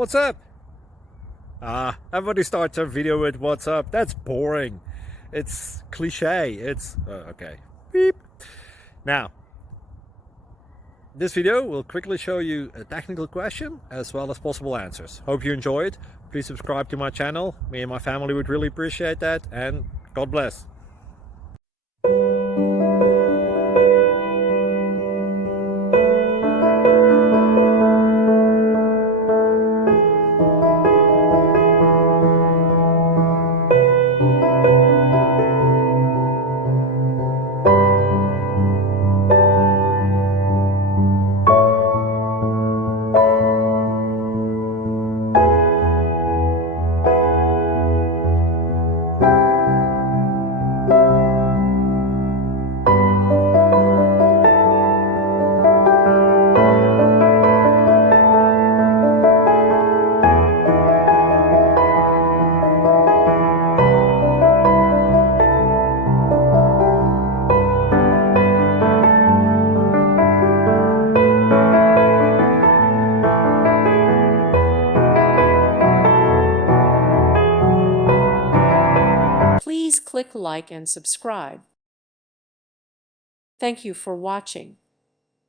What's up? Everybody starts a video with what's up. That's boring. It's cliche. It's okay. Beep. Now, this video will quickly show you a technical question as well as possible answers. Hope you enjoy it. Please subscribe to my channel. Me and my family would really appreciate that, and God bless. Please click like and subscribe. Thank you for watching.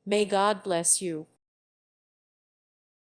May God bless you.